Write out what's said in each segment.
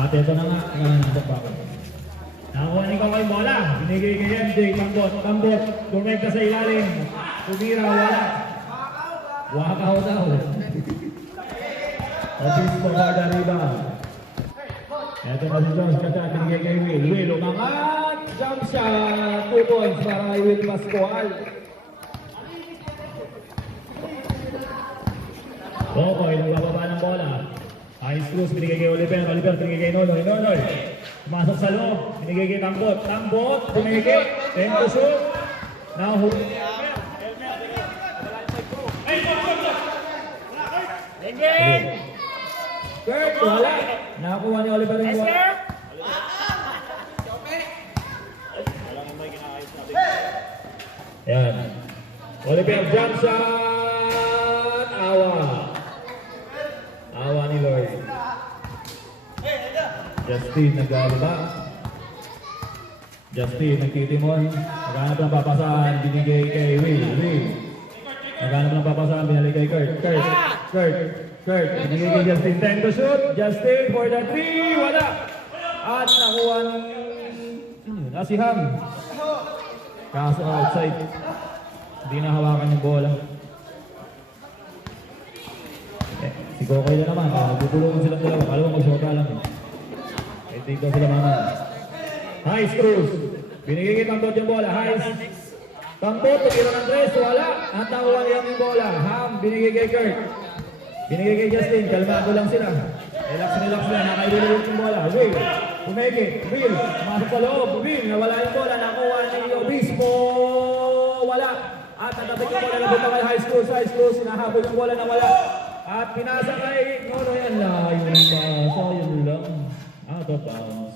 At ito na nga, nakakuha ni Kaway bola. Binigay kay MJ, tambot, dumegta sa ilalim. Tumira, wala. Wakaw daw. Obispo Guarda rebound. Ito na si Jones Kacha, binigay kay Will. Will, umangat! Jump shot! 2 points para kay Will Pascual. Boboy, nagbababa ng bola. High Cruz, binigay kay Oliver. Oliver, binigay kay Nonoy. Nonoy, pumasok sa loob. Binigay kay Tambot. Tambot, bumigay. 10 to shoot. Now, Kurt, wala. Nakakuha ni Oliver yung bola. Yan. Oliver, jump shot. Awa. Awa ni Lord. Justin, nagbababa. Justin, nagtitimon. Naghanap ng papasahan. Binigay kay Will. Will. Naghanap ng papasahan. Binalik kay Kurt. Kurt. Binigay kay Justin. 10 to shoot. Justin for the 3. Wala. At nakuha ng si Ham. Kaso outside. Hindi na hawakan yung bola. Si Kokoy na naman. Nagpupulungan silang dalawa. Kala mo mag-shota lang. Dito sila mama. High Cruz. Binigay kay Tambot yung bola. High. Tambot, tumira ng 3. Wala. At nakuha niya yung bola. Ham, binigay kay Kurt. Binigay kay Justin. Kalmado lang sila. Relax lang. Nakaibilulit yung bola. Will. Pumeke. Will. Pumasok sa loob. Will. Nawala yung bola. Nakuha niya yung Obispo. Wala. At natabik yung bola. Nabot na kay High Cruz. Sinahabol yung bola na wala. At pinasa kay Nono yan. Layo ng pasa. Yun lang. Out of bounds.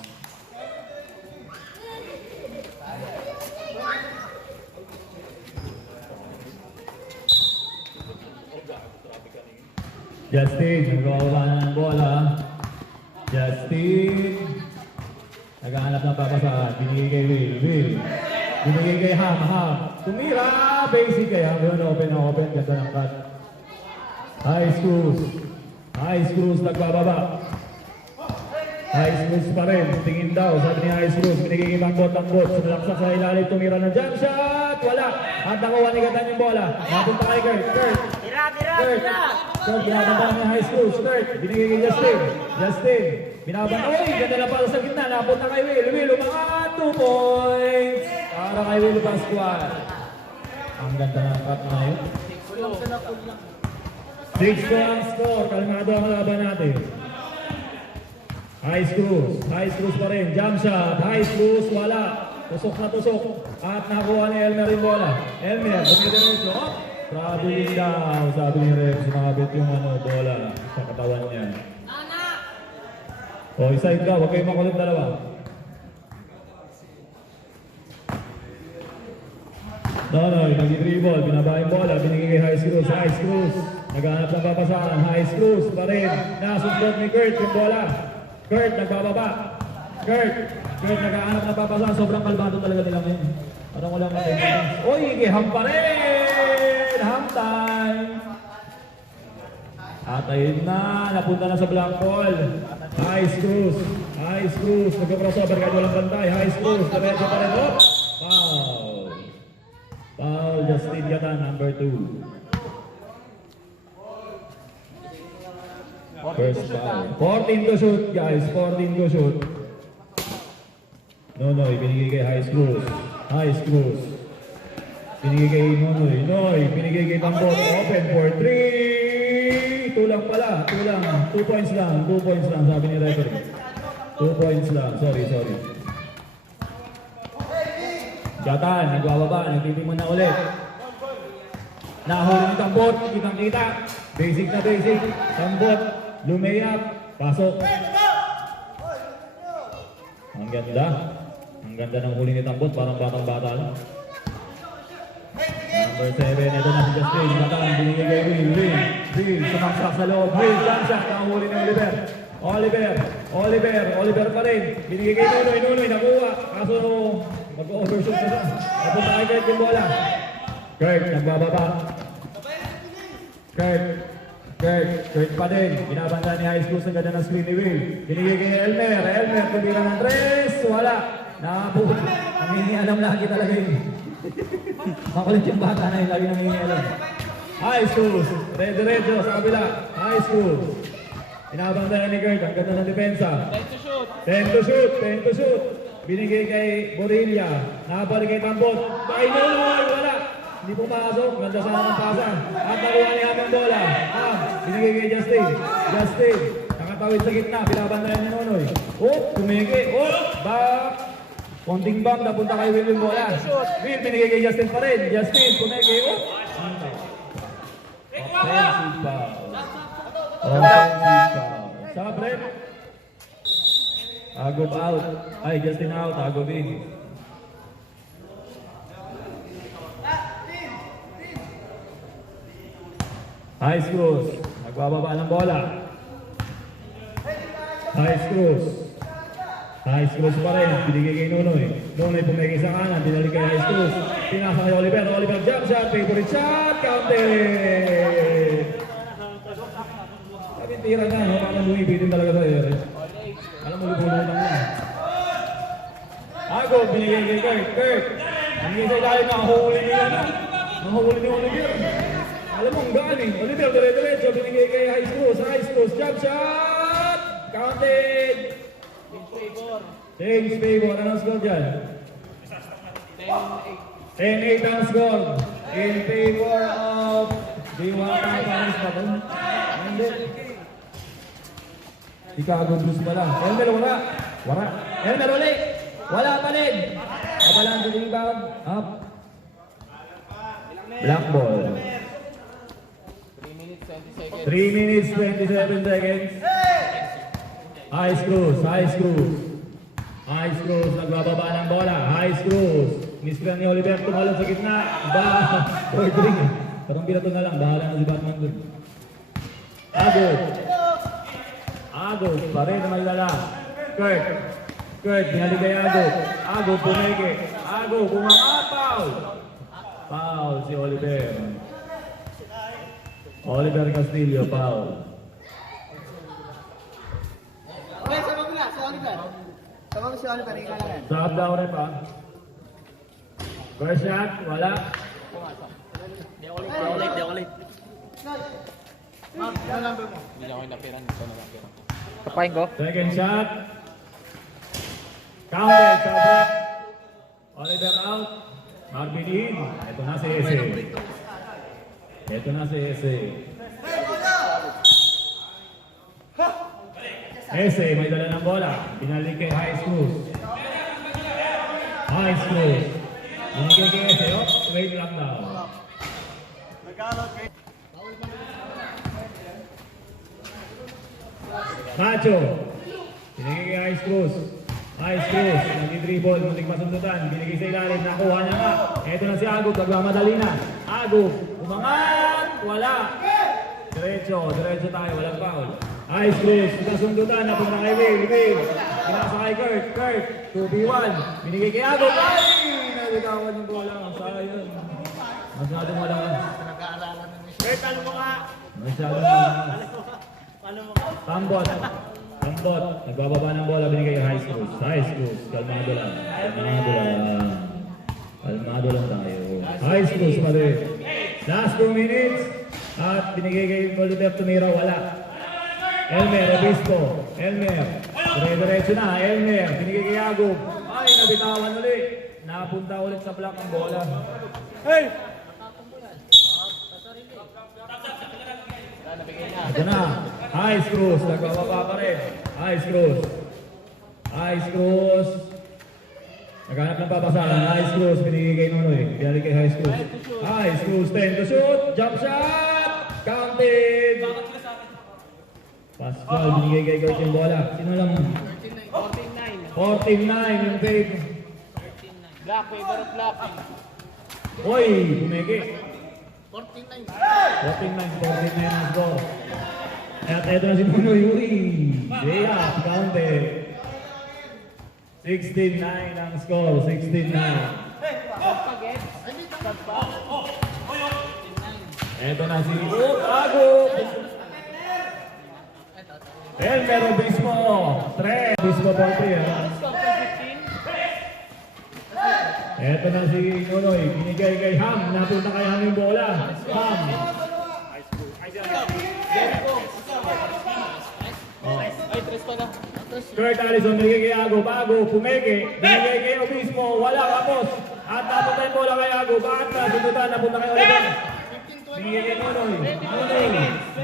Justin, nagbawa na ng bola. Justin. Naghahanap ng papasahan. Binigay kay Will. Binigay kay Ham. Tumira. Basic kay Ham. Yun, open. Ganda ng cut. High Cruz nagbababa. High Cruz pa rin. Tingin daw. Sabi ni High Cruz. Binigay kay Tambot. Sumalaksak sa ilalim. Tumira ng jump shot. Wala. At nakuha ni Gatan yung bola. Napunta kay Kurt. Kurt, binabantaan ni High Cruz. Kurt, binigay kay Justin. Binabantaan. Oy, ganda na para sa gitna. Napunta kay Will. Will, umangat. 2 points. Para kay Will Pascual. Ang ganda ng cut na yun. 6 to ang score. Kalmado ang laban natin. High Cruz pa rin. Jump shot. High Cruz, wala. Tusok na tusok. At nakuha ni Elmer yung bola. Elmer, bumidiretso. Traveling daw. Sabi ni Rep, sumabit yung bola sa katawan niya. O, iside ka. Huwag kayong makulit dalawa. Nonoy, nag-dribble. Binaba yung bola. Binigay kay High Cruz. Naghanap ng papasahan. High Cruz pa rin. Nasusunod ni Kurt yung bola. Kurt, nagbababa. Kurt, naghahanap ng papasahan. Sobrang kalmado talaga nila ngayon. Parang walang matay. Uy, Ham pa rin! Ham time! At ayun na, napunta na sa blank ball. High Cruz. Nagka-crossover kahit walang bantay. High Cruz, diretso pa rin. Foul, Justin Gatan, number 2. First foul. 14 to shoot, guys. 14 to shoot. Nonoy, binigay kay High Cruz. Binigay kay Nonoy. Binigay kay Tambot. Open for 3. Tulang pala. 2 points lang. 2 points lang, sabi ni referee. 2 points lang. Sorry. Gatan, nagbababa. Nagtitimon na ulit. Nahuli ni Tambot. Kitang-kita. Basic. Tambot. Lumayap, pasok. Ang ganda ng huli ni Tambot, parang batang-bata lang. Number 7, ito na si Justin. Gatan, binigay kay Will, sumaksak sa loob. Will, jump ang huli ni Oliver pa rin. Binigay kay Nonoy, nakuha. Kaso, mag-overshoot na siya. Napunta kay Kurt yung bola. Kurt, nagbababa. Kurt, Kurt pa din. Binabanda ni High School sa ganda ng screen ni Will. Binigay kay Elmer. Elmer, tumira ng tres. Wala. Nakapuha. Ang hinialam lagi talaga yun. Makulit yung bata na yun. Lagi nang hinialam. High School. Diretso sa kabila. High School. Binabanda ni Kurt. Ang ganda ng depensa. 10 to shoot. 10 to shoot. Binigay kay Borilla. Nakabalik kay Tambot. Kay Nunoy. Wala. Hindi pumasok. Ganda sa ng pasa. At nakuha ni Ham ang bola. Binigay kay Justin. Justin. Nakatawid sa gitna. Binabandayan ni Nunoy. Tumigi. Back. Konting bump. Napunta kay Will yung bola. Will binigay kay Justin pa rin. Justin. Tumigi. Offensive foul. Offensive foul. Sabre. Agop out. Ay, Justin out. Agop in. High Schools. Nagbababa ng bola. High Schools. High Schools pa rin. Binigay kay Nunoy. Nunoy pumigay sa kanan. Binalik kay High Schools. Pinasa kay Oliver. Oliver jump shot. Favorite shot. Counted. Sabi tira na. No? Parang bumibitin talaga sa air. Alam mo, lupulutan na. Ako, binigay kay Kurt. Kurt. Binigay sa ilalim. Nakahuli niya na. Nakahuli ni Oliver. Alam mo, ang galing. Oliver, dire-diretso. Binigay kay High Schools. High Schools. Jump shot. Counted. James Favor. Anong score dyan? 10-8 ang score. In favor of Diwata Paris pa rin. Hindi. Chicago Blues pala. Elmer, wala. Wala. Elmer, ulit. Wala pa rin. Kabalaan sa rebound. Up. Black ball. 3 minutes, 27 seconds. High Screws, High Screws. High Screws, nagbababa ng bola. High Screws. Miskran ni Oliver, tumalon sa gitna. Third ring. Parang binato na lang. Bahala na si Batman dun. Agos. Agos, pa rin na may dala. Kurt. Kurt, binalik kay Agos. Agos, pumeke. Agos, bumakapaw. Foul si Oliver. Oliver Castillo, foul. Okay, sama mo na, si Oliver. Sama mo si Oliver, ikaw lang yan. Stop down rin pa. First shot, wala. Di ako late. Mark, yung number mo. Hindi ako inapiran. Ito na napiran. Kapain ko? Second shot. Counted, sobra. Oliver out. Marvin in. Ito na si Ese. Ito na si Ese. Ese, may dala ng bola. Binalik kay High Schools. High Schools. Binigay kay Ese. Straight lang daw. Nacho. Binigay kay High Schools. High Schools. Nag-dribble. Muntik masundutan. Binigay sa ilalim. Nakuha niya nga. Ito na si Agog. Nagmamadali na. Agog. Umangat. Wala. Diretso tayo. Walang foul. High Schools. Nasundutan. Napunta kay Will. Pinasa kay Kurt. 2v1. Binigay kay Agog. Ay! Nabitawan yung bola. Sayang. Masyadong wala. Nag-aaralan na niya. Kurt, ano mo nga? Masyadong wala. Paano mo nga? Tambot. Nagbababa ng bola, binigay kay High Schools. High Schools, kalmado lang. Kalmado lang tayo. High Schools pa rin. Last 2 minutes. At binigay kay Oliver tumira, wala. Elmer, Obispo. Elmer. Diretso na, Elmer. Binigay kay Agog. Ay, nabitawan ulit. Napunta ulit sa block ng bola. Hey! Ito na. High Screws. Nagbababa pa rin. High Screws. High Screws. Naghanap ng papasahan. High Screws. Binigay kay Nunoy. Binalik kay High Screws. High Screws. 10 to shoot. Jump shot. Counted. Pass ball. Binigay kay Kurt yung bola. Sino lang? 14-9 yung tape. Black, favorite black. Uy, bumigi. 14-9. 14-9 ang score. At eto na si Nunoy. Uy, way up, counted. 16-9 ang score. 16-9. Eto na si Ago. Elmer Obispo, 3. Obispo for 3, ha? Score 15. Eto na si Nunoy, binigay kay Ham, napunta kay Ham yung bola. Ham. Jericho. Oh. Ay, tres pala. Kurt Allison, binigay kay Ago, bago, pumeke, binigay kay Obispo, wala, kapos. At napunta yung bola kay Ago, bakit na, sundutan, napunta kay Oliver. Binigay kay Nunoy,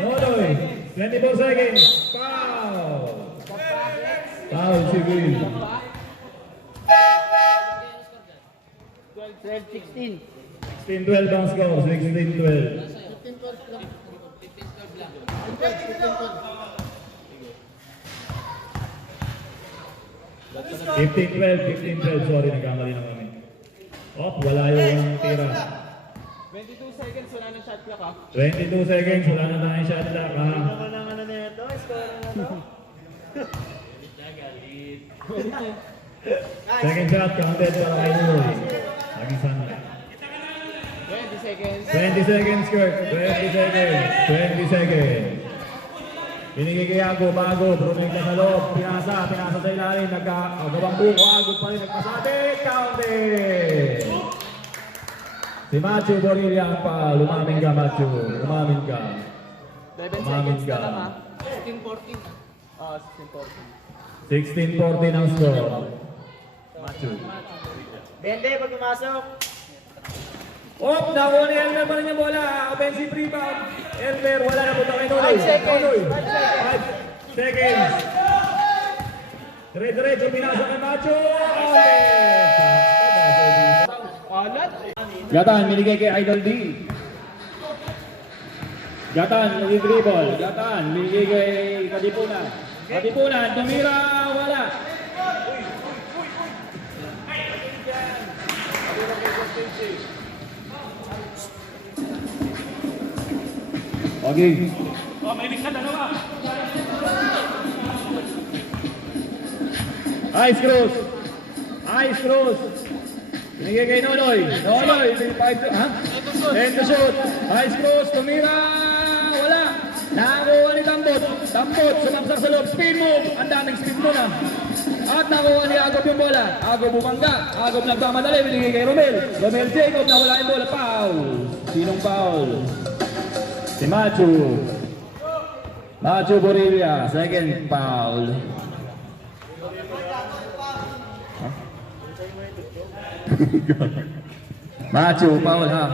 Nunoy, 24 seconds, foul. Foul si Will. 12-16. 16-12 ang score, 16-12. 15-12, sorry, nagkamali na kami. Wala yung tira. 22 seconds, wala nang shot clock ah. 22 seconds, wala na tayong shot clock, ha? Second shot, counted para kay Nunoy. Nagisan na. 20 seconds. 20 seconds, Kurt. 20 seconds. 20 seconds. Binigay kay Ago, bago, bruming ka sa loob. Pinasa sa ilalim. Nagkagawang buko, Ago pa rin. Nagpasabi, counted! Si Macho Borilla ang pa. Lumamin ka, Macho. Lumamin ka. 11 Umamin seconds ka. na lang ah. 16-14. Ah, 16-14. 16-14 ang score. Macho. Bende, pag pumasok. Nakuha ni Elmer pa rin yung bola. Offensive rebound. Elmer, wala na punta kay Nunoy. 5 seconds. Nunoy. 5 seconds. Dire-diretso, pinasa kay Macho. Kalat. Gatan, binigay kay Idol D. Gatan, nag-dribble. Gatan, binigay kay Katipunan. Katipunan, tumira, wala. Okay. Ice cross. Ice cross. Binigay kay Nonoy. Nonoy, 5 ha? And to shoot. Ice cross, tumira. Wala. Nakakuha ni Tambot. Tambot, sumapsak sa loob. Spin move. Ang daming spin mo na. At nakuha ni Agob yung bola. Agob bumangga. Agob nagkamadali. Binigay kay Romel. Romel Jacob, nawala yung bola. Foul. Sinong foul? Si Macho. Macho Borilla. Second foul. Macho, foul ha.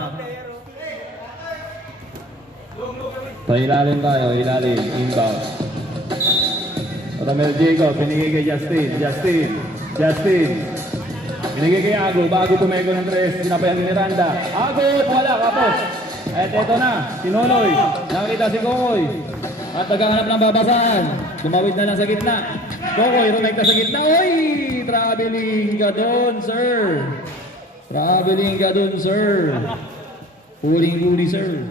Pailalim tayo, ilalim, inbound. Romel Jacob, binigay kay Justin. Binigay kay Ago, bago tumego ng 3, sinabayan ni Miranda. Ago, wala, kapos. At eto na, si Nonoy. Nakita si Kokoy. At naghahanap ng babasahan. Tumawid na lang sa gitna. Kokoy, rumekta sa gitna. Oy! Traveling ka doon, sir. Traveling ka doon, sir. Huling-huli, sir.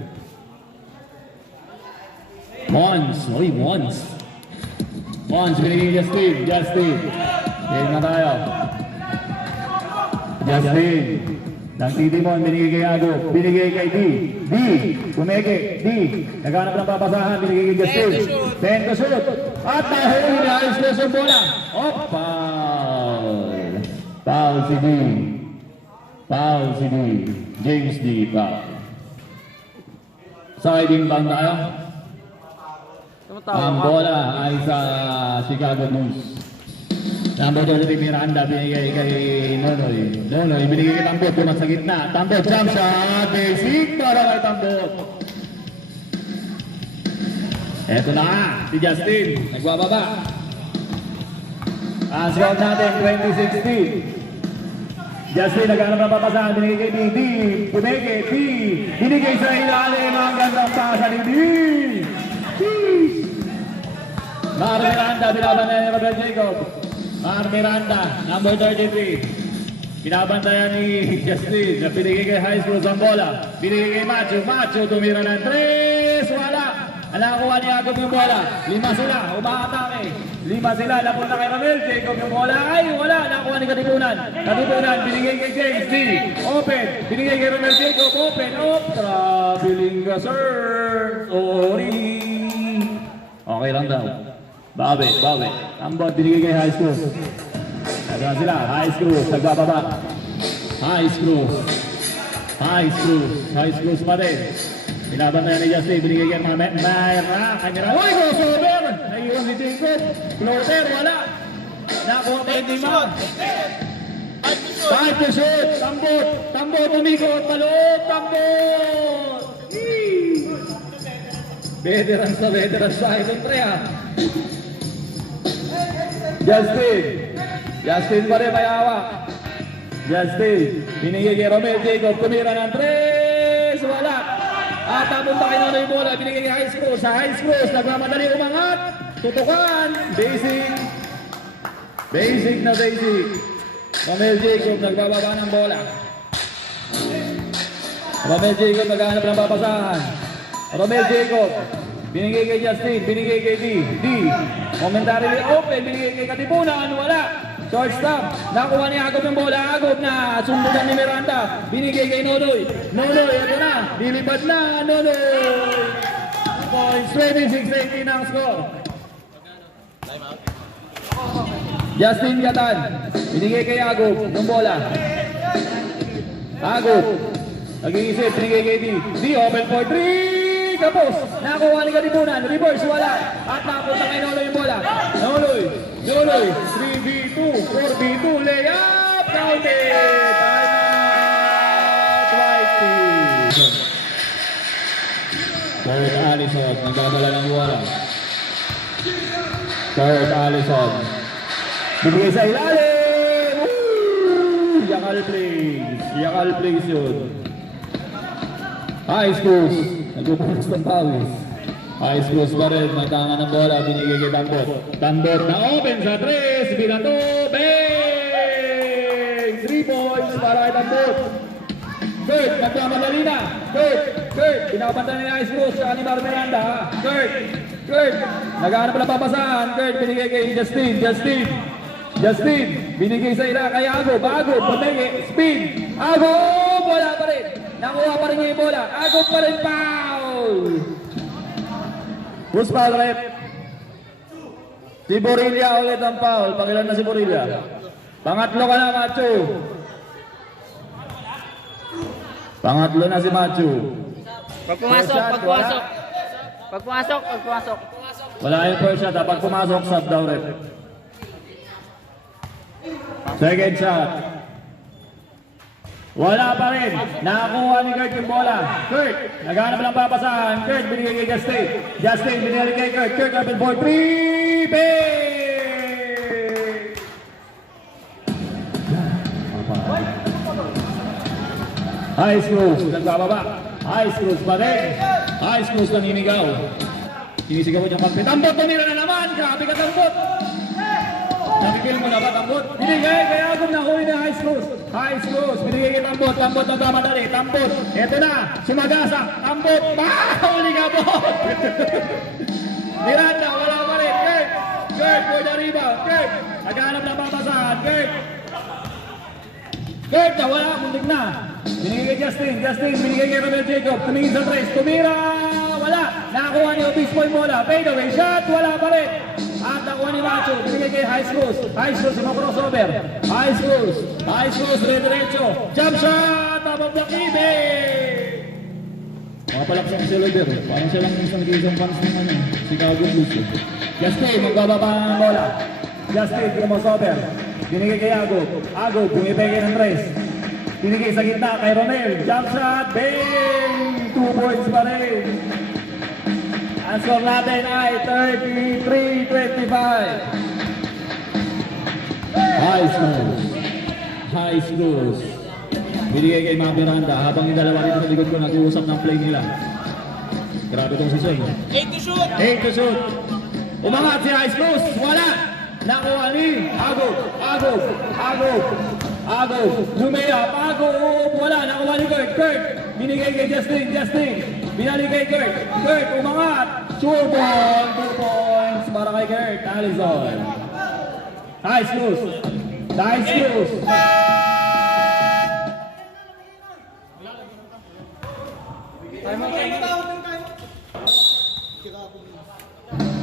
Mons. Oy, Mons. Mons, binigay Justin. Game na tayo. Justin. Nagtitimon, binigay kay Ago. Binigay kay D. Kumeke. D. Naghanap ng babasahan. Binigay kay Justin. 10 to shoot. At nahuli na ayos na sa bola. Foul. Foul si D. James D. Foul. Siding bang tayo? Ang bola ay sa Chicago Bulls. Number 23 Miranda, binigay kay Nonoy. Binigay kay Tambot, pumat sa gitna. Tambot, jump shot, basic para kay Tambot. Eto na nga, si Justin, nagbababa. Ang score natin, 2016. Justin, naghanap ng papasahan, binigay kay D. Pumeke, D. Binigay sa ilalim, ang gandang pasa ni D. Mar Miranda, binabantayan ni Robert Jacob. Mar Miranda, number 33. Binabantayan ni Justin. Pinigay kay High School ang bola. Pinigay kay Macho, tumira ng 3. Wala. Nakuha ni Agob yung bola. 5 sila, umaatake. 5 sila, napunta kay Romel. Jacob yung bola. Ay, wala. Nakuha ni Katipunan. Binigay kay James D. Open. Binigay kay Romel Jacob. Open. Traveling ka, sir. Sorry. Okay lang daw. Bawi. Tambot, binigay kay High Schools. Nagana sila, High Schools, nagbababa. High Schools pa rin. Nilaban na yan ni Justin, binigay kay Mayra. Kanya na, uy, crossover! Naiiwan si Jacob. Floater, wala. Nakuha pa rin ni Ma'am. 5 to shoot. Tambot, umikot, paloob, Tambot! Veterans sa itong pre ha. Justin pa rin may hawak. Justin, binigay kay Romel Jacob, tumira ng 3, wala. At napunta kay Nonoy bola, binigay kay High School. Sa High School, nagmamadali umangat. Tutukan, basic na basic. Romel Jacob, nagbababa ng bola. Romel Jacob, naghahanap ng papasahan. Romel Jacob, binigay kay Justin, binigay kay D. Momentarily open, binigay kay Katipunan, wala. Short stop, nakuha ni Agob ng bola. Agob na, sundutan ni Miranda. Binigay kay Nonoy, ito na, lilipad na, Nonoy. Points, 26-18 ang score. Justin Gatan, binigay kay Agob ng bola. Agob, nag-iisip, binigay kay D, open for 3, tapos, nakuha ni Katipunan, reverse, wala. At napunta kay Nonoy yung bola. Nonoy, 3v2, 4v2, layup, counted! Timeout, Whitey! Third Allison, nagbabala ng bola. Third Allison. Bibigay sa ilalim! Woo! Yakal plays yun. High Schools, nagpupunas ng pawis. High Schools pa rin, magtangan ng bola, binigay kay Tambot na open sa 3, Binato, bang! 3 points para kay Tambot. Kurt, nagmamadali na. Kurt, pinakapanta ni High Schools sa Animar Miranda. Kurt, naghahanap na papasahan. Kurt, binigay kay Justin, binigay sa ila kay Agob, pamigay, spin, Agob, wala pa rin. Nakuha pa rin niya yung bola. Agob pa rin, foul! Who's foul, rep? Si Borilla ulit ang foul. Pakilan na si Borilla. Pangatlo ka na, Macho. Pangatlo na si Macho. Pag pumasok. Wala yung first shot. Pag pumasok, sub daw, rep. Second shot. Wala pa rin. Nakakuha ni Kurt yung bola. Kurt, naghanap lang papasahan. Kurt, binigay kay Justin, binigay kay Kurt. Kurt, open for 3. Bang! High Schools, nagbababa. High Schools pa rin. High Schools naninigaw. Sinisigaw mo diyang kampi. Tambot, tumira na naman. Grabe ka, Tambot. Nakikil mo na ba, Tambot? Binigay kay Agob na huli na High Schools. Binigay kay Tambot nagmamadali. Tambot, eto na, sumagasa. Tambot, huli ka po. Miranda, wala pa rin. Kurt, for the rebound. Kurt, naghanap na papasahan. Kurt, wala, muntik na. Binigay kay Justin, binigay kay Romel Jacob. Tumingin sa 3, tumira, wala. Nakakuha ni Obispo yung bola. Fade away shot, wala pa rin. At nakuha ni Macho, binigay kay High Schools, yung crossover. High Schools, diretso. Jump shot, top of the kibe! Mga palaksak si Oliver, parang siya lang isang nag-iisang fans ng Chicago Bulls. Justin, magbababa ng bola. Justin, crossover. Binigay kay Agob, bumibigay ng 3. Binigay sa gitna kay Romel. Jump shot, bang! 2 points pa rin. Ang score natin ay 33-25. High Schools. Binigay kay Ma'am Miranda habang yung dalawa dito sa likod ko nag-uusap ng play nila. Grabe itong season. 8 to shoot. Umangat si High Schools. Wala. Nakuha ni Agob. Lumaya. Agob. Wala. Nakuha ni Kurt. Binigay kay Justin. Binalik kay Kurt. Umangat. Sure ball. 2 points para kay Kurt. Allison. High Schools.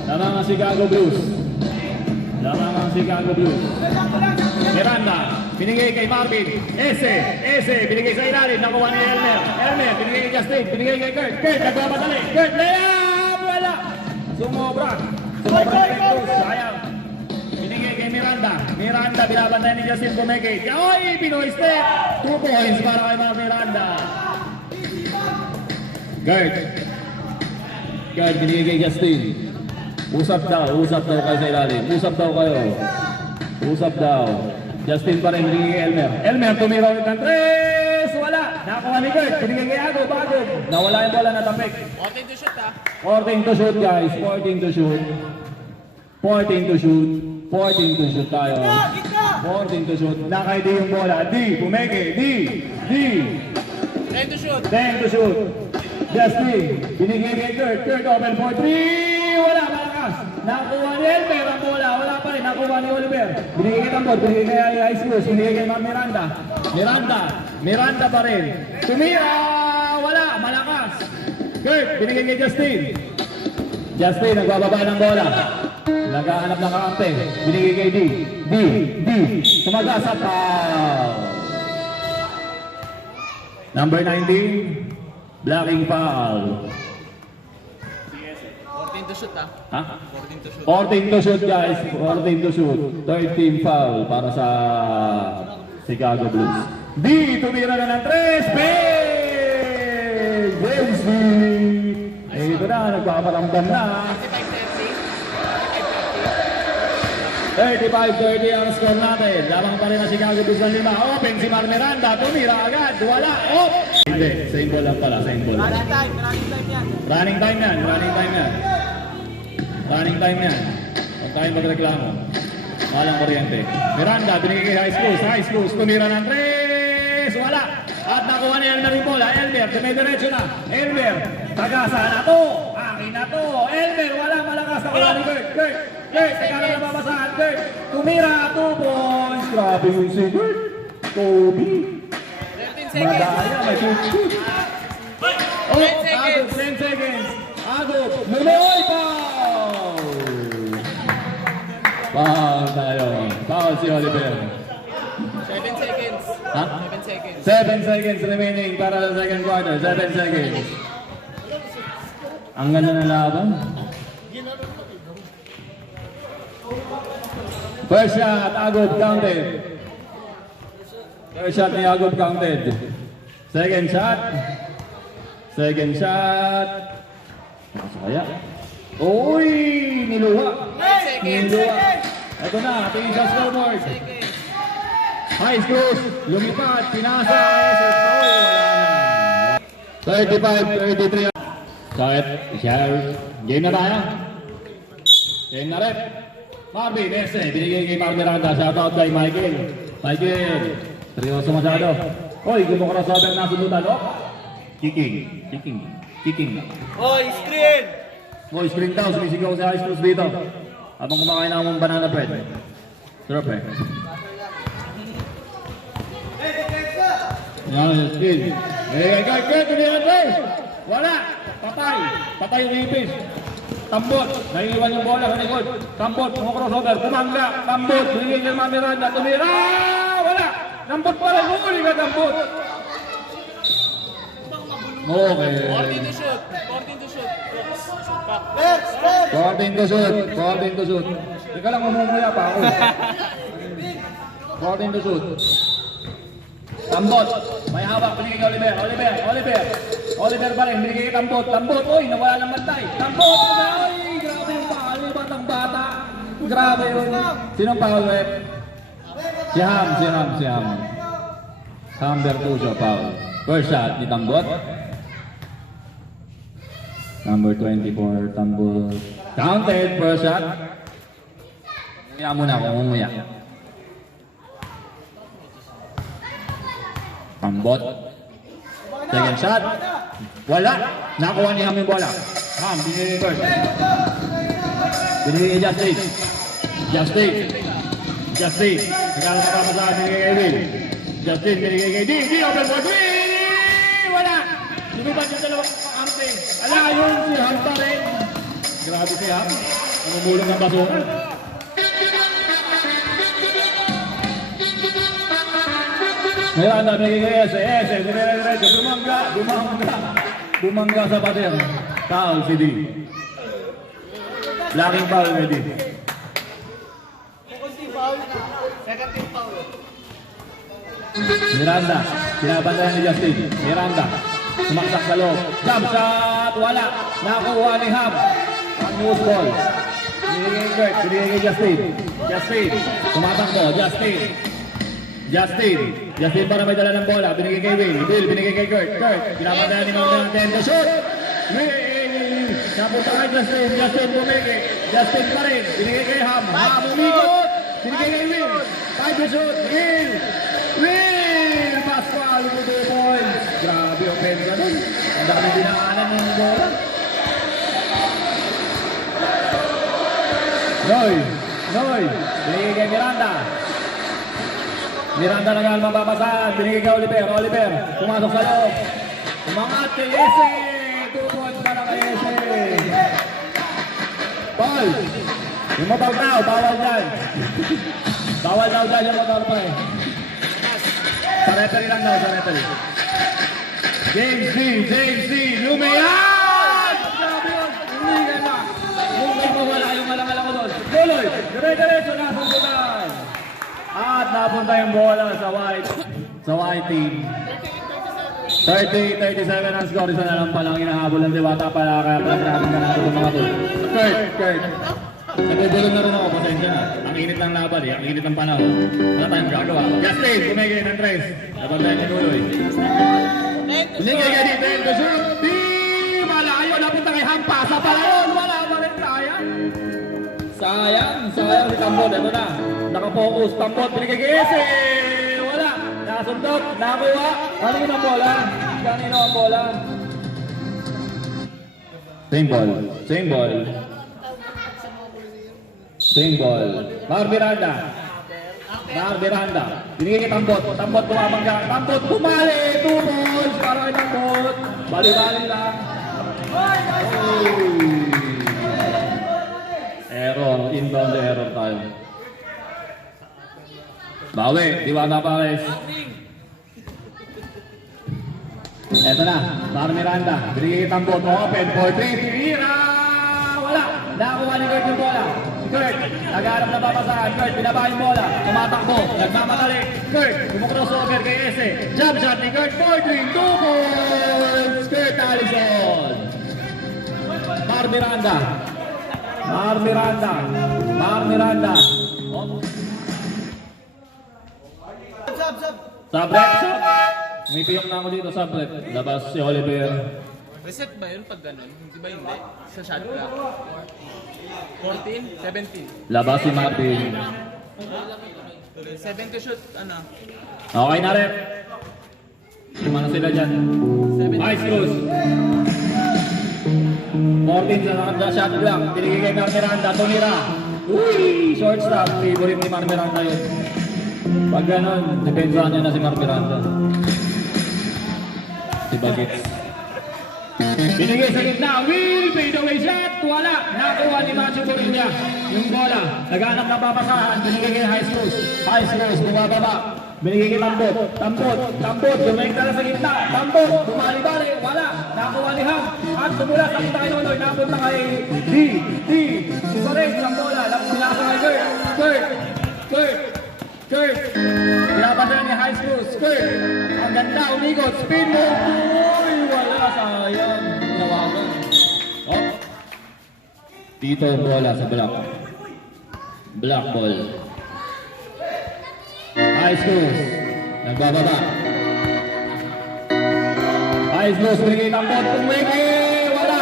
Tama nga Chicago Blues. Lamang ang Chicago Blues. Miranda, binigay kay Marvin. Ese, binigay sa ilalim. Nakuha ni Elmer. Elmer, binigay kay Justin. Binigay kay Kurt. Kurt, nagbabatali. Kurt, layup! Wala! Sumobra. Sayang. Binigay kay Miranda. Miranda, binabantay ni Justin Gumeke. Oy, Pinoy step. 2 points para kay Mark Miranda. Kurt, binigay kay Justin. Usap daw kayo sa ilalim. Usap daw. Justin pa rin, binigay kay Elmer. Elmer, tumira ulit ng 3. Wala. Nakakuha ni Kurt. Binigay kay Agob. Nawala yung bola, natapik. 14 to shoot 14 to shoot, guys. 14 to shoot. 14 to shoot. 14 to shoot tayo. 14 to shoot. Naka-ID yung bola. D. Pumeke. D. 10 to shoot. 10 to shoot. Justin. Binigay kay Kurt. Kurt open for 3. Wala. Malakas. Nakuha ni Elmer ang bola. Wala pa rin. Nakuha ni Oliver. Binigay kay Tambor. Binigay kay Ice Cruz. Binigay kay Miranda. Miranda pa rin. Tumira. Wala. Malakas. Kurt. Binigay kay Justin. Justin. Nagbababa ng bola. Naghahanap ng kakampi. Binigay kay D. Tumagas at foul. Number 19. Blocking foul. 14 to shoot Ha? 14 to shoot. 14 to shoot, guys. 14 to shoot. Third team foul para sa Chicago Blues. D. Tumira na ng 3. Big! James D. Ito na. Nagpaparamdam na. 35-30 ang score natin. Lamang pa rin ang Chicago Bulls ng 5. Open si Mar Miranda. Tumira agad. Wala. Hindi. Same ball lang pala. Same ball. Running time yan. Running time yan. Huwag tayong magreklamo. Walang kuryente. Miranda. Binigay kay High Schools. Tumira ng 3. Wala. At nakuha ni Elmer yung bola. Elmer. Dumidiretso na. Elmer. Tagasa na to. Akin na to. Elmer. Wala malakas. Nakuha ni Kurt. Teka lang nababasahan, Kurt. Tumira, 2 points. Grabe yung si Kurt. Kobe. 13 seconds. Madaya, may 2 shoot. Oh, 10 seconds. Agop. Muloy, foul. Foul tayo. Foul si Oliver. 7 seconds. Ha? 7 seconds. 7 seconds remaining para sa second quarter. 7 seconds. Ang ganda ng laban. First shot, Agop counted. First shot ni Agop counted. Second shot. Masaya. Uy! Niluha. 9 seconds. Ito na, tingin sa scoreboard. High Schools, lumipad, pinasa. Uy, wala na. 35-33. Kahit, game na tayo. Game na rin. Marvin, binigay kay Mark Miranda. Shoutout kay Michael. Seryoso masyado. Hoy, gumokrasover na sunutan. Kicking. Oy, screen! Hoy, screen daw. Sumisigaw sa High Schools dito. Habang kumakain ako ng banana bread. Sarap eh. Yan, screen. Kurt, wala. Patay yung ipis. Tambot, naiiwan yung bola sa likod. Tambot, mga crossover, kumangga. Tambot, binigay niya Mami Miranda, tumira! Wala! Tambot pa rin, huli ka Tambot! Okay. 14 to shoot. 14 to shoot. Back. Next! 14 to shoot. Teka lang, umumuya pa ako. 14 to shoot. Tambot, may hawak, binigay kay Oliver pa rin, binigay kay Tambot, oy, nawala ng bantay. Tambot, oy, grabe yung foul, yung batang bata. Grabe yun. Sinong foul, rep? Si Ham. Ham Bertuccio, foul. First shot ni Tambot. Number 24, Tambot. Counted, first shot. Kaya muna ako, umuya. Tambot. Second shot. Wala. Nakuha ni Ham yung bola. Ham, binigay first. Binigay kay Justin. Nagkaroon pa sa binigay kay Will. Justin, binigay kay D. Open for 3! Wala. Lumipad yung dalawang kakampi. Ala, yun si Ham pa rin. Grabe si Ham. Namumulong ng basura. Miranda, binigay kay Ese, dire-diretso, bumangga sa pader. Foul si D. Laking foul ni D. Second team foul. Miranda, pinabantayan ni Justin. Miranda, sumaksak sa loob. Jump shot, wala. Nakuha ni Ham. Ang news ball. Binigay kay Kurt, binigay kay Justin. Justin, tumatakbo. Justin para may dala ng bola. Binigay kay Will, binigay kay Kurt. Pinabantayan ni Martin. The shoot. Will, napunta kay Justin bumigay. Justin pa rin, binigay kay Ham. Ham umikot. Binigay kay Will. Time to shoot. Will! Pascual with 2 points. Grabe yung pensa nun. Ang dami dinaanan ng bola. Noy! Binigay kay Miranda. Miranda nagal mababasahan. Binigay kay Oliver. Pumasok sa loob. Umangat kay Ese. 2 points para kay Ese. Paul! Yung motor daw, bawal dyan. Bawal daw dyan yung motor pa eh. Sa referee lang daw, sa referee. James D. Lumayan! Grabe yun! Hindi ka na. Mungkin mo wala yung malang-alang ko doon. Tuloy! Dire-diretso na sundutan. At napunta yung bola sa white team. 30-37 ang score. Isa na lang palang hinahabol ng Diwata para kaya pala na natin ng mga to. Kurt. Nagugulo na rin ako, pasensya na. Ang init ng laban eh, ang init ng panahon. Wala tayong gagawa. Justin, kumigay ng 3. Nabantayan ni Nuloy. Binigay ka dito yung shoot. Di malayo, napunta kay Hampasa pala yun. Wala pa rin sayang. Sayang si Tambot. Ito na, nakapokus. Tambot, binigay kay Ese. Wala, nakasundot, nakuha. Kanino ang bola? Same ball. Mar Miranda. Binigay kay Tambot. Tambot bumabangga. Tambot bumali. 2 balls para kay Tambot. Bali-bali lang. Error. Inbound error tayo. Bawi. Diwata Pares. Eto na. Mar Miranda. Binigay kay Tambot. Open for 3. Tira. Wala. Nakuha ni Kurt yung bola. Kurt, nag-aarap na papasahan. Kurt, binaba yung bola. Tumatakbo. Nagmamadali. Kurt, crossover kay Ese. Jump shot ni Kurt. 4-3. 2 points. Kurt Allison. Mar Miranda. Sabret. May piyok na ako dito, Sabret. Labas si Oliver. Reset ba yun pag gano'n? Hindi ba hindi? Sa shot clock. 14, 17. Labas si Martin. 7 to shoot, ano? Okay na rin. Kumano sila dyan? Ice Cruz. 14 sa shot clock. Binigay kay Mar Miranda. Tumira. Uy! Short stop. Favorite ni Mar Miranda yun. Pag gano'n, depensahan niya na si Mar Miranda. Si Bagets. Binigay sa gitna, Will, fade away shot, wala, nakuha ni Macho Corina yung bola, naghanap na papasahan, binigay kay High Schools, bumababa, binigay kay Tambot, dumekta na sa gitna, Tambot, bumali-bali, wala, nakuha ni Ham, at tumula, napunta kay Nonoy, napunta kay D, correct, ang bola, pinasa kay Kurt, pinapasahan ni High Schools, Kurt, ang ganda, umikot, spin move, uy, wala, sayang, nawagan. Oh, dito ang bola sa block ball. High Schools, nagbababa. High Schools, binigay ng bot, tumwiki, wala.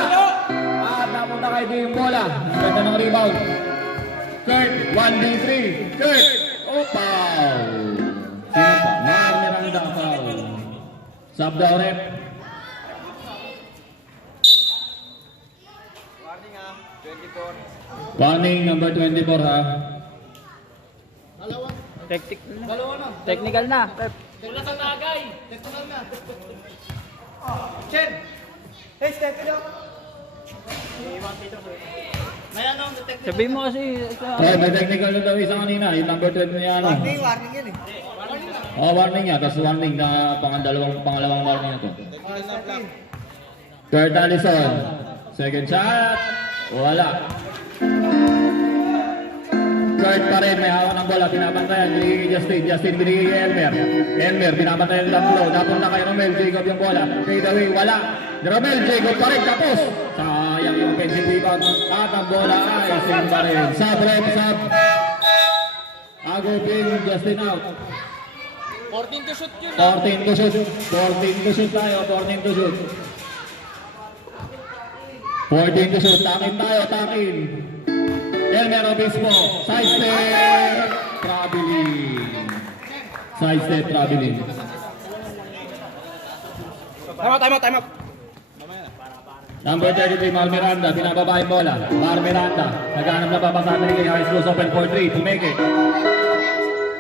At napunta kay D yung bola, ang ganda ng rebound. Kurt, 1v3, Kurt, oh, foul. Sino pa? Mar Miranda, foul. Sub daw rep. Warning ha, 24. Warning number 24 ha. Technical na. Technical na. Chen! Hey, step it up! May ano ang technical? Sabihin mo kasi sa... May technical na daw isa kanina. Yung number 12 niya ano. Warning yan eh. Warning lang. Oh, warning niya. Tapos warning na pangalawang warning na to. Kurt Allison. Second shot. Wala. Kurt pa rin. May hawak ng bola. Pinabantayan. Binigay kay Justin. Justin binigay kay Elmer. Elmer. Pinabantayan lang low. Tapos na kay Romel Jacob yung bola. Fade away. Wala. Romel Jacob pa rin. Tapos. Sayang yung offensive rebound. At ang bola ay sing pa rin. Sub rep. Sub. Ago being Justin out. 14 to shoot yun. 14 to shoot. 14 to shoot tayo. 14 to shoot. 14 to shoot. Takin tayo. Takin. Elmer Obispo. Side step. Traveling. Side step. Traveling. Time out. Number 33, Mar Miranda. Pinababa yung bola. Mar Miranda. Naghanap na papasahan kay High Schools Open for 3. Pumeke.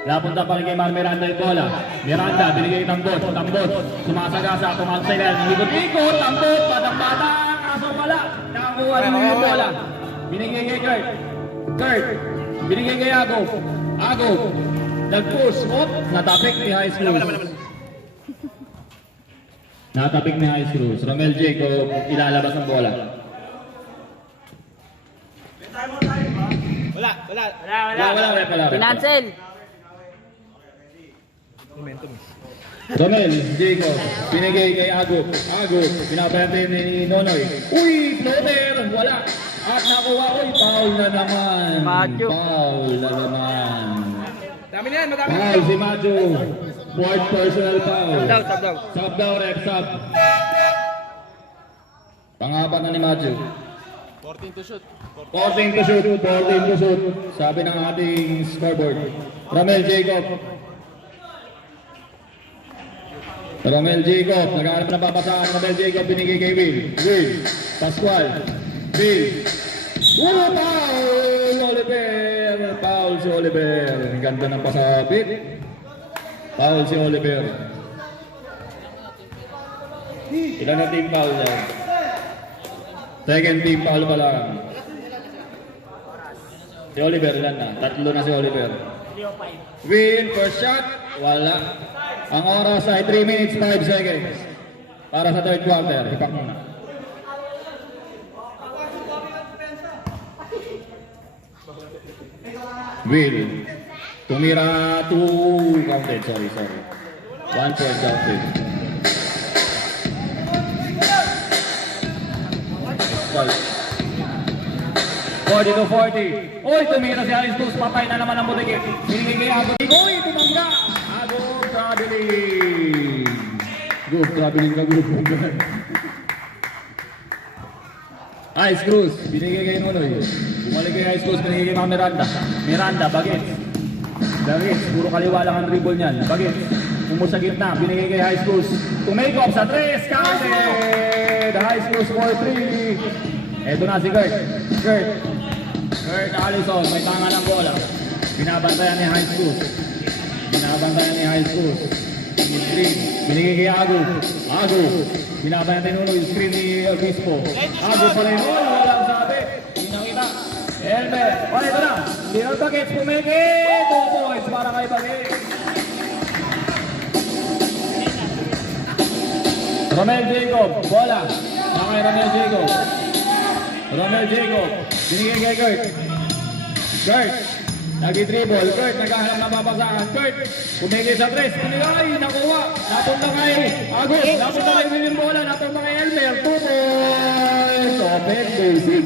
Napunta pa rin kay Mar Miranda yung bola. Miranda. Binigay Tambot. Tambot. Sumasagasa. Tumansailan. Ikot-ikot. Tambot. Padang-padang. Kaso wala. Nakakuha rin yung bola. Binigay kay Kurt. Kurt. Binigay kay Ago. Ago. Nag-push. Natapik ni High Schools. Natapik ni High Schools. Romel Jacob. Ilalabas ang bola. Wala. Pinansel. Romel Jacob. Binigay kay Ago. Ago. Pinapayantay ni Nonoy. Uy! Floater! Wala. At nakuha. Uy! Foul na naman. Macho. Foul na naman. Madami na yan. Foul si Macho. Fourth personal foul. Sub daw. Sub daw, ref, sub. Pangapat na ni Macho. 14 to shoot. 14 to shoot, 14 to shoot. Sabi ng ating scoreboard. Romel Jacob. Romel Jacob. Naghahanap na papasahan. Romel Jacob binigay kay Will. Will. Pascual. Will. Foul! Oliver. Foul si Oliver. Ang ganda ng pasapit. Foul si Oliver. Ilan na team foul yan? Second team foul pa lang. Si Oliver, ilan na? Tatlo na si Oliver. Win, first shot. Wala. Ang oras ay 3 minutes 5 seconds. Para sa third quarter. Ipak muna. Will. Tumira 2 counted. Sorry. 1 point counted. Sorry. 40-40. Uy, tumira si High Schools. Patay na naman ang butiki. Binigay kay Ago. Uy, tumangga. Ago traveling. Go, traveling na group. High Schools. Binigay kay Nonoy. Bumalik kay High Schools. Binigay kay Ma'am Miranda. Miranda, Bagets. Bagets, puro kaliwa lang ang dribble niyan. Bagets. Pumus sa gitna. Binigay kay High Schools. Tumake off sa 3. Counted. High Schools for 3. Eto na si Kurt. Kurt Allison, may tanga ng bola. Binabantayan ni High Schools. Screen. Binigay kay Ago. Binabantayan nuno yung screen ni Obispo. Ago pa rin. Walang sabi. Hindi nakita. Elmer. Ito na. Little Bagets pumiki. 2 points para kay Bagets. Romel Jacob. Bola. Kay Romel Jacob. Binigay kay Kurt. Nag-dribble. Kurt, naghahanap na papasahan. Kurt, pumigil sa 3. Pinigay, nakuha. Napunta kay Agus. Napunta kay William Bola. Napunta kay Elmer. 2 points. Open basic.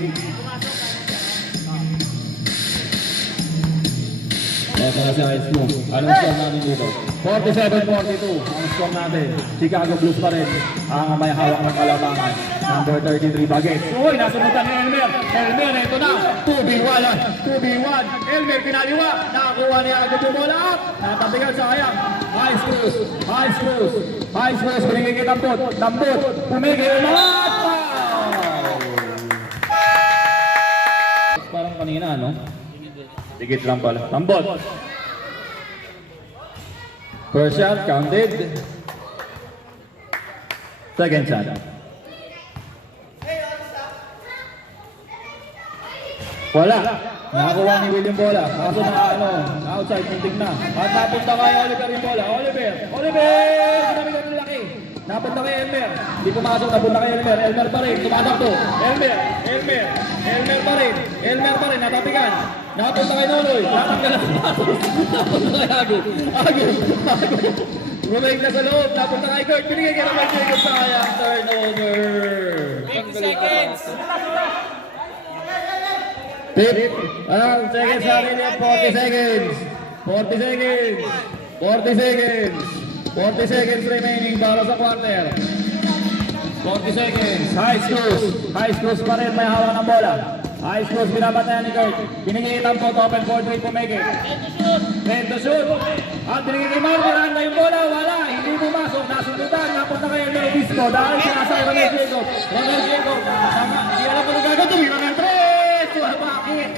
Ito na si High School. Anong score natin dito? 47-42 ang score natin. Chicago Blues pa rin ang may hawak ng kalabangan. Number 33, Bagets. Uy, nasunod ni Elmer. Elmer, ito na. 2v1. Elmer, pinaliwa. Nakakuha niya agad yung bola. Natabigan sa hayang. High Schools. Binigay kay Tambot. Pumigil. Parang kanina, no? Digit lang pala. Tambot. First shot, counted. Second shot. Wala. Nakakuha ni William bola. Kaso outside, muntik na. At napunta kay Oliver yung bola. Oliver! Ginamit ng laki. Napunta kay Elmer. Hindi pumasok, napunta kay Elmer. Elmer pa rin, tumatakbo. Elmer pa rin, natapikan. Napunta kay Nonoy. Natanggal na tumatos. Napunta kay Ago. Bumalik na sa loob. Napunta kay Kurt. Binigay ka naman Jacob sayang. Turnover. 50 seconds. Tip. Seconds sa akin yan. 40 seconds. 40 seconds remaining para sa quarter. 40 seconds. High schools pa rin may hawak ng bola. High schools binabatayan ni Kurt. Pinigitan po, open for 3 po make it. 10 to shoot. At binigay kay Mark, Miranda yung bola. Wala, hindi pumasok. Nasundutan, napunta kay Elmer Obispo. Dahil sinasay Ronel Jacob. Hindi alam kung gagawin. Tumira ng 3. Bakit?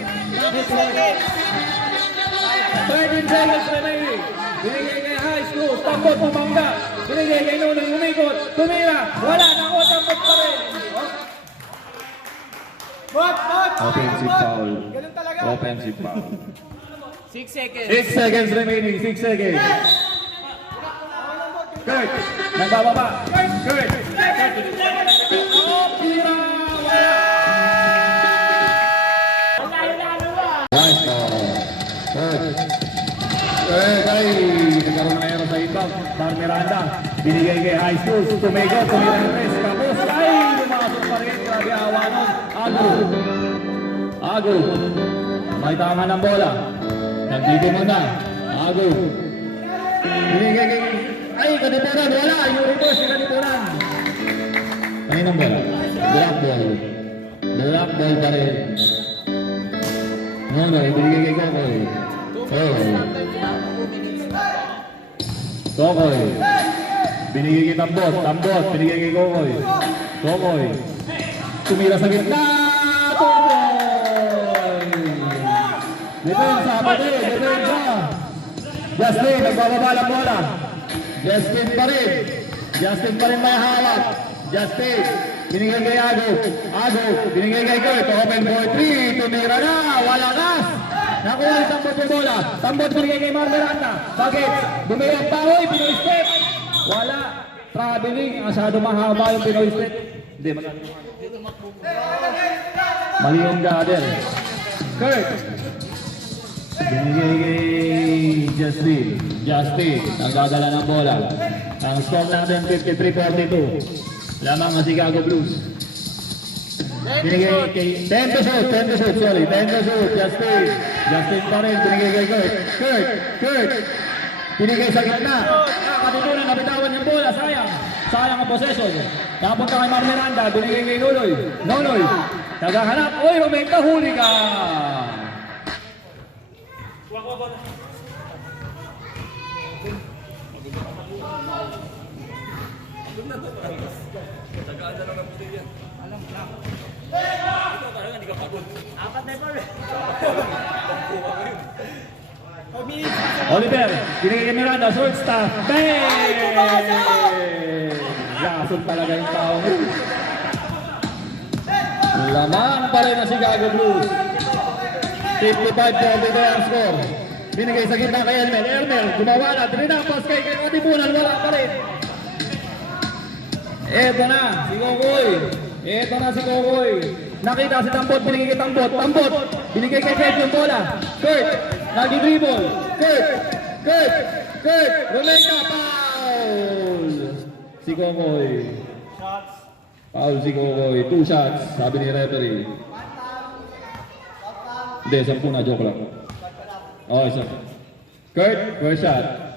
13 seconds remaining. Binigay kay High Schools. Tambot, pumangga. Binigay kay Nunong, umikot. Tumira. Wala, nakuha, tambot pa rin. Offensive foul. Ganun talaga. Offensive foul. 6 seconds. 6 seconds remaining. 6 seconds. Kurt. Nagbababa. Kurt. Tira. Nice ball. Kurt. Nagkaroon na error sa inbound. Mar Miranda. Binigay kay High Schools. Tumira ng 3. Kapos. Lumasok pa rin. Grabe awa nun. Ago. May tama ng bola. Nagdigo mo na. Ago. Binigay kay... Kadipunan. Wala. Yung reverse si Kadipunan. Kaninang bola? Black ball pa rin. Binigay kay Kokoy. Kokoy. Binigay kay Tambot. Binigay kay Kokoy. Tumira sa gitna. Depensa. Justin, nagbababa ng bola. Justin pa rin may hawak. Justin, binigay kay Ago. Binigay kay Kurt. Open for 3. Tumira na. Wala kas. Nakuha ni Tambot yung bola. Tambot binigay kay Mar Miranda. Bakit? Bumili ang Pahoy. Pinoy step. Wala. Traveling. Masyado mahaba yung Pinoy step. Hindi. Mali yung gather. Kurt. Binigay kay Justin. Nagdadala ng bola. Ang score natin 53-42. Lamang ang Chicago Blues. Binigay kay 10 to shoot. Justin pa rin. Binigay kay Kurt. Binigay sa gitna. Katipunan, nabitawan yung bola. Sayang ang possession. Napunta kay Mar Miranda. Binigay kay Nonoy. Naghahanap. Romenta, huli ka. Oliver, binigay kay Miranda, short stop. Bang! Gasot talaga yung tao. Lamang pa rin ang Chicago Blues. 55-42 ang score. Binigay sa gitna kay Elmer. Gumawa na. Trinapos kay Katipunan. Wala pa rin. Eto na si Kokoy. Nakita si Tambot. Binigay kay Tambot. Binigay kay Kurt yung bola. Kurt. Nag-dribble. Kurt. Romeka. Foul. Si Kokoy. Foul si Kokoy. 2 shots. Sabi ni referee. Hindi, 10 na. Joke lang. Isa. Kurt, first shot.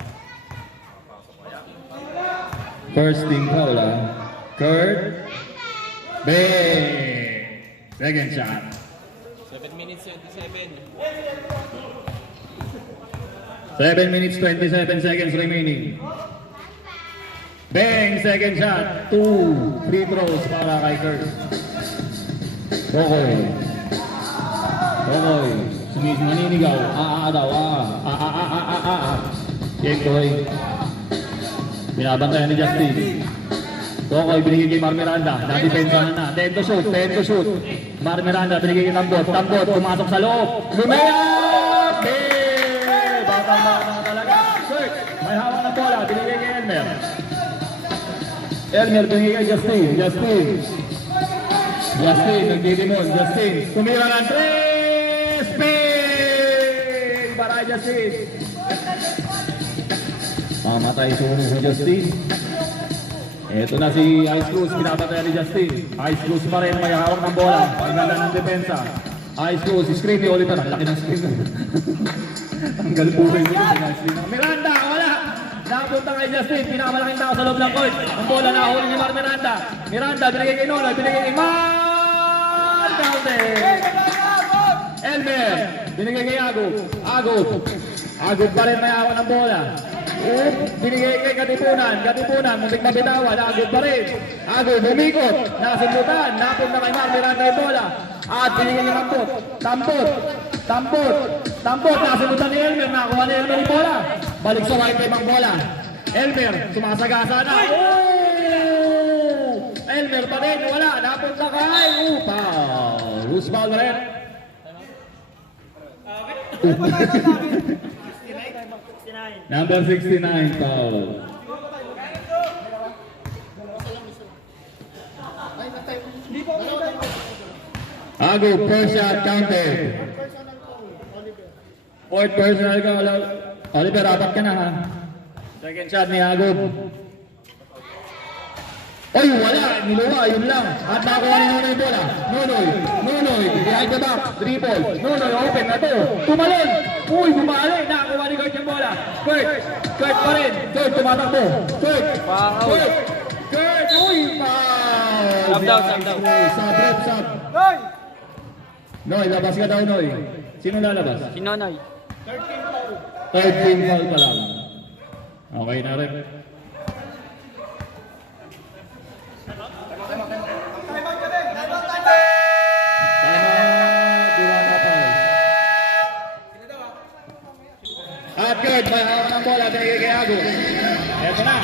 First team foul, Kurt. Bang! Second shot. 7 minutes 27. 7 minutes 27 seconds remaining. Bang! Second shot. 2 free throws para kay Kurt. Kokoy. Maninigaw. Kokoy. Binabantayan ni Justin. Kokoy binigay kay Mar Miranda. Nadepensahan na. 10 to shoot. Mar Miranda, binigay kay Tambot. Tambot, pumasok sa loob. Lumayap! Batang-bata talaga. Search, may hawak ng bola. Binigay kay Elmer. Elmer, binigay kay Justin. Justin, nagdidimon. Justin, tumira ng 3! Spin! Para Justin. Mamatay suno si Justin. Ito na si Ice Cruz, pinapatay ni Justin. Ice Cruz pa rin, may hawak ng bola. Ang ganda ng depensa. Ice Cruz, screen ni Oliver. Ang laki ng screen. Tanggal po rin yun. Miranda, wala! Napunta kay Justin, pinakamalaking tao sa loob ng court. Ang bola nahuli ni Mar Miranda. Miranda, binigay kay Nonoy, binigay kay Mar! Counting! Elmer, binigay kay Agub. Agub pa rin may hawak ng bola. Binigay kay Katipunan, muntik mabitawan, Agub pa rin. Agub, bumikot, nasindutan, napunta kay Mar Miranda yung bola. At binigay kay Tampot, nasindutan ni Elmer, nakuha ni Elmer yung bola. Balik sa white kay Mang bola. Elmer, sumasagasa na. Elmer pa rin, wala, napunta kay foul. Who's foul na rin? Number 69 foul. Agub, first shot counted. Fourth personal ka, Oliver, apat ka na ha. Second shot ni Agub. Ay, wala, niluwa, yun lang. At nakakuha ni Nonoy bola. Nonoy, behind the back, dribble. Nonoy, open na to. Tumalon. Uy, bumalik. Nakakuha ni Kurt yung bola. Kurt pa rin. Kurt, tumatakbo. Kurt, uy, foul. Sub down. Sub. Noy, labas ka daw, Noy. Sino lalabas? Si Nonoy. Third team foul pa lang. Okay na rin. At Kurt, may hawak ng bola, binigay kay Agub. Eto na.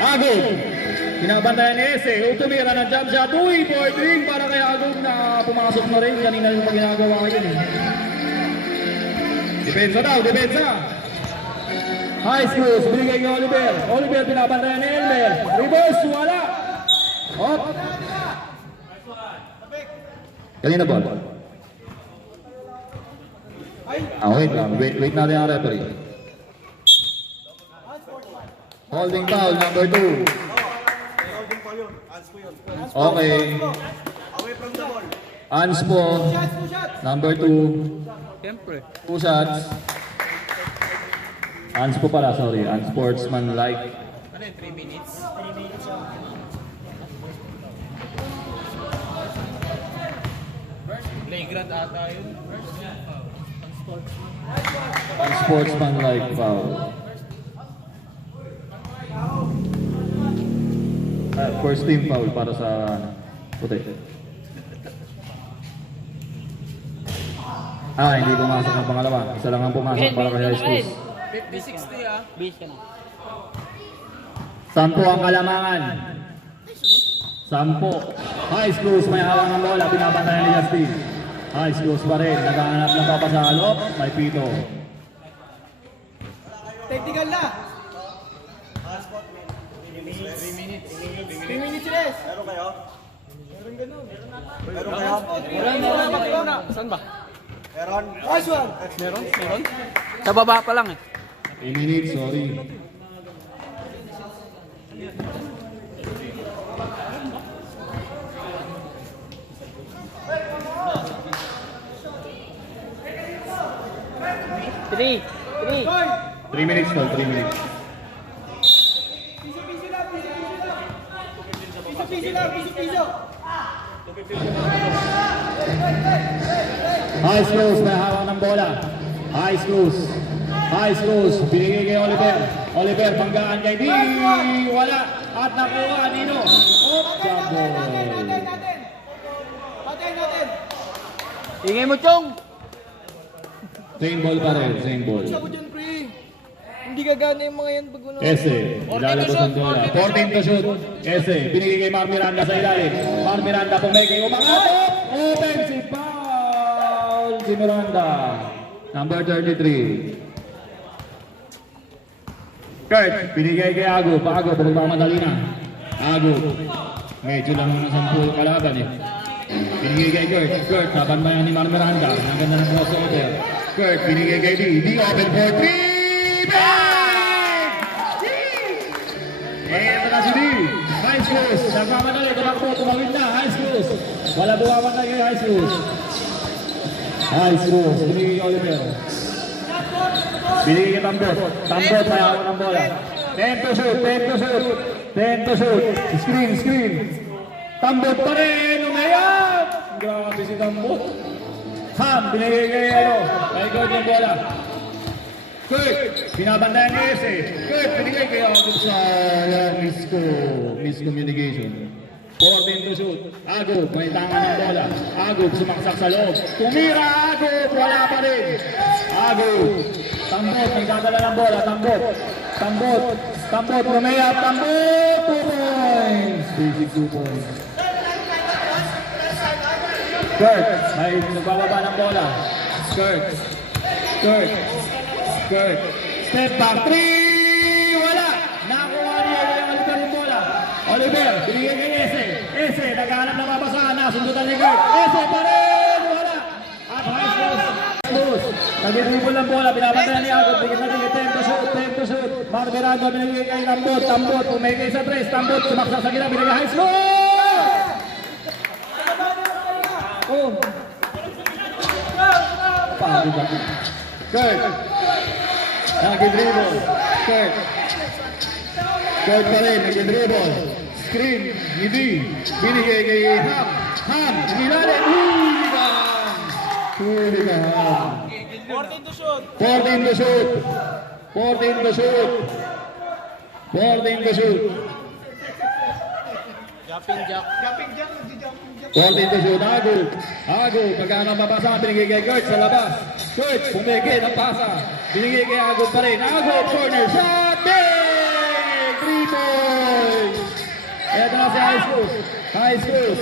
Agub. Pinabantayan ni Ese. Tumira ng jump shot. Uy, point ring para kay Agub na pumasok na rin. Kanina yung ginagawa yun eh. Depensa daw, High Schools, binigay kay Oliver. Oliver, pinabantayan ni Elmer. Reverse, wala. Hop. Kanina ball. Wait lang. Wait natin ang referee. Holding foul, number 2. Okay. Anspo, number 2. Siyempre. 2 shots. Anspo pala, sorry. Unsportsmanlike. Ano yun, 3 minutes? Playground ata yun. Unsportsmanlike foul. First team foul para sa puti. Hindi pumasok ang pangalawa. Isa lang ang pumasok para kay High Schools. 50-60 ah. Base ka na. 10 ang kalamangan. 10. High Schools may hawak ng bola. Pinabantayan ni Justin. High Schools pa rin. Naghahanap ng papasalop. May pito. Technical na. 3 minutes rest. Meron kayo? Saan ba? Meron. Nice one. Meron? Sa baba pa lang eh. 3 minutes, sorry. Three. 3 minutes, tol. 3 minutes. Piso. High Schools may hawak ng bola. High Schools. Binigay kay Oliver. Oliver, panggaan kay D. Wala. At nakuha, Nino. Jumbo. Natin. Ingay mo, Chong! Same ball pa rin. Same ball. Sabi dyan, pre. Hindi Hindi gagana yung mga yan pag wala. Ese, ilalabas ang bola. 14 to shoot. Ese, binigay kay Mar Miranda sa ilalim. Mar Miranda pumegay, umangatok! Offensive foul! Si Miranda. Number 33. Kurt, binigay kay Ago. Paago, pagmamadali na. Ago. Medyo lang ng 10 kalaban eh. Binigay kay Kurt. Kurt, nabantayan ni Mar Miranda. Ang ganda ng crossover. Kurt, binigay kay D. D open for 3. Bang! Ito na si D. High schools. Nagmamadali. Tumakbo. Tumawid na. High schools. Wala bumamatay kay high schools. High schools. Binigay kay Oliver. Binigay kay Tambot. Tambot, may ako ng bola. 10 to shoot. 10 to shoot. 10 to shoot. Screen, screen. Tambot pa rin. Umayag. Grabe si Tambot. Ham, binigay kay kay Gord ng bola. Kurt, binabandayan ni Ese. Kurt, binigay kay Agop sa miscommunication. 14 to shoot. Agop, may tangan ng bola. Agop, sumaksak sa loob. Tumira, Agop, wala pa rin. Agop, Tambot, may dadala ng bola. Tambot, Tambot, Tambot, lumayap, Tambot, 2 points. Basic 2 points. Kurt, may nagbababa ng bola. Kurt, Kurt, Kurt. Step back, 3! Wala! Nakuha niya yung Oliver yung bola. Oliver, binigyan kay Ese. Ese, naghahanap na mabasahan na. Sundutan ni Kurt. Ese pa rin! Wala! At high schools. Nag-dribble ng bola. Binabantayan ni Agos. Bigyan natin yung 10 to shoot. 10 to shoot. Mar Miranda, binigyan kay Tambot. Tambot, umegay sa 3. Tambot, sumaksak sa gina. Binigyan high school! Oh. Pagod ako. Kurt. Nag-dribble. Kurt. Kurt pa rin. Nag-dribble. Screen. Hindi. Binigay kay Ham. Ham. Nilalim. Huli ka. 14 to shoot. 14 to shoot. 14 to shoot. 14 to shoot. Jumping jack. 14 to shoot. Ago. Ago. Pagkano mabasa. Binigay kay Kurt sa labas. Kurt. Pumigay ng pasa. Binigay kay Ago pa rin. Ago. Corner shot. Big! 3 points. Eto na si High School. High School.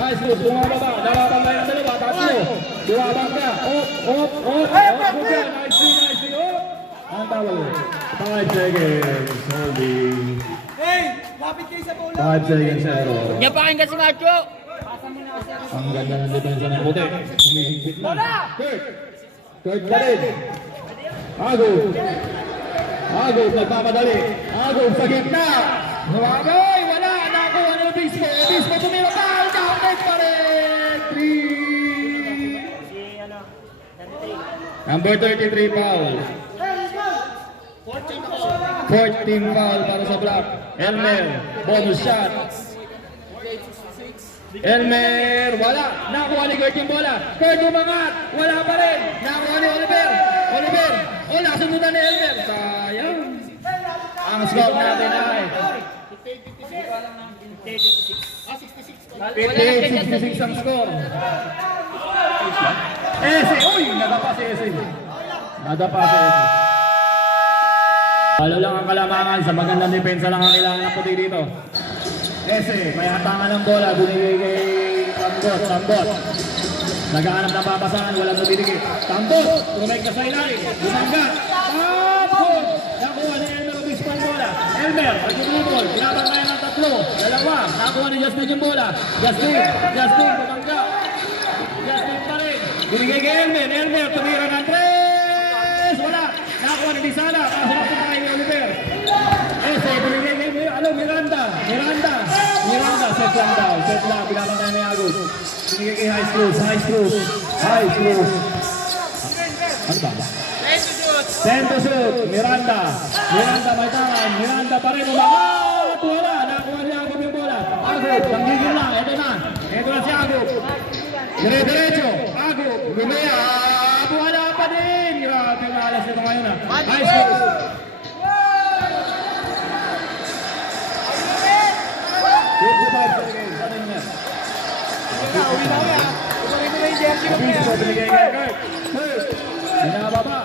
High School. Bumababa. Nababang tayo ng dalawa. Tatlo. Bumabang ka. Op. Op. Op. Bukan. Nice. Op. Ang tawag. 5 seconds. Holding. Hey! Lapit kayo sa bola! 5 seconds. Zero. Yapakin kasi Macho. Ang ganda ng depensa ng puti. Humihigpit na. Kurt. Kurt pa rin. Ago. Ago. Nagmamadali. Ago sa gitna. Huwagay. Wala. Nakuha ng Obispo. Obispo tumira pa. Counted pa rin. 3. Number 33 foul. 14 foul para sa Black. Elmer. Bonus shot. Elmer, wala. Nakuha ni Kurt yung bola. Kurt umangat. Wala pa rin. Nakuha ni Oliver. Oliver. O, nakasundutan ni Elmer. Sayang. Ang score natin ay 58-66 ang score. Ese. Uy, nadapa si Ese. Nadapa si Ese. Palo lang ang kalamangan. Sa magandang depensa lang ang kailangan ng puti dito. Ese, may hatangan ng bola, binigay kay Tambot, Tambot. Naghahanap ng papasahan, walang mabibigay. Tambot, tumay ka sa ilalim, bumanggat. Tambot! Nakuha ni Elmer Obispo ang bola. Elmer, nag-dribble, binabantayan ng 3, 2. Nakuha ni Justin yung bola. Justin, bumanggat. Justin pa rin. Binigay kay Elmer, Elmer, tumira ng 3. Wala. Nakuha ni Disala, kasunod pa kay Oliver. Ese, binigay kay Miranda, set lang daw, pinapantay ni Agos. Binigay kay High Schools. Ano ba? 10 to shoot, Miranda may tangan, Miranda pa rin umangat, wala, nakuha ni Agos yung bola. Agos, panggigil lang, ito na si Agos. Dire-diretso, Agos, lumaya, wala pa din. Grabe ang alas nito ngayon ha. High Schools. Binababa.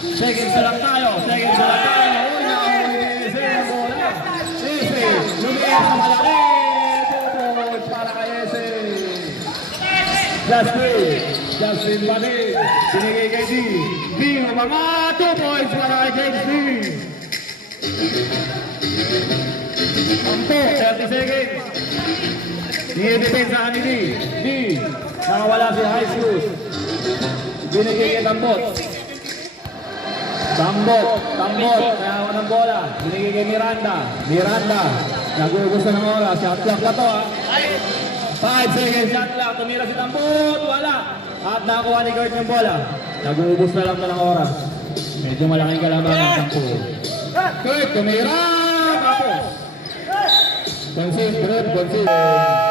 Seconds na lang tayo. Last 3. Justin Pati. Binigay kay D. D, mga 2 points para kay James D. Ampo, 30 seconds. Dinidepensa ni D. D, nakawala si High School. Binigay kay Tambot. Tambot, kaya ng bola. Binigay kay Miranda. Miranda, nagugusto ng oras. Shot clock na to ha. 5 seconds shot clock. Tumira si Tambot. Wala. At nakakuha ni Kurt yung bola. Naguubos na lang to ng oras. Medyo malaking kalaban ng Tampo. Kurt, tumira. Tapos. Concede, Kurt, concede.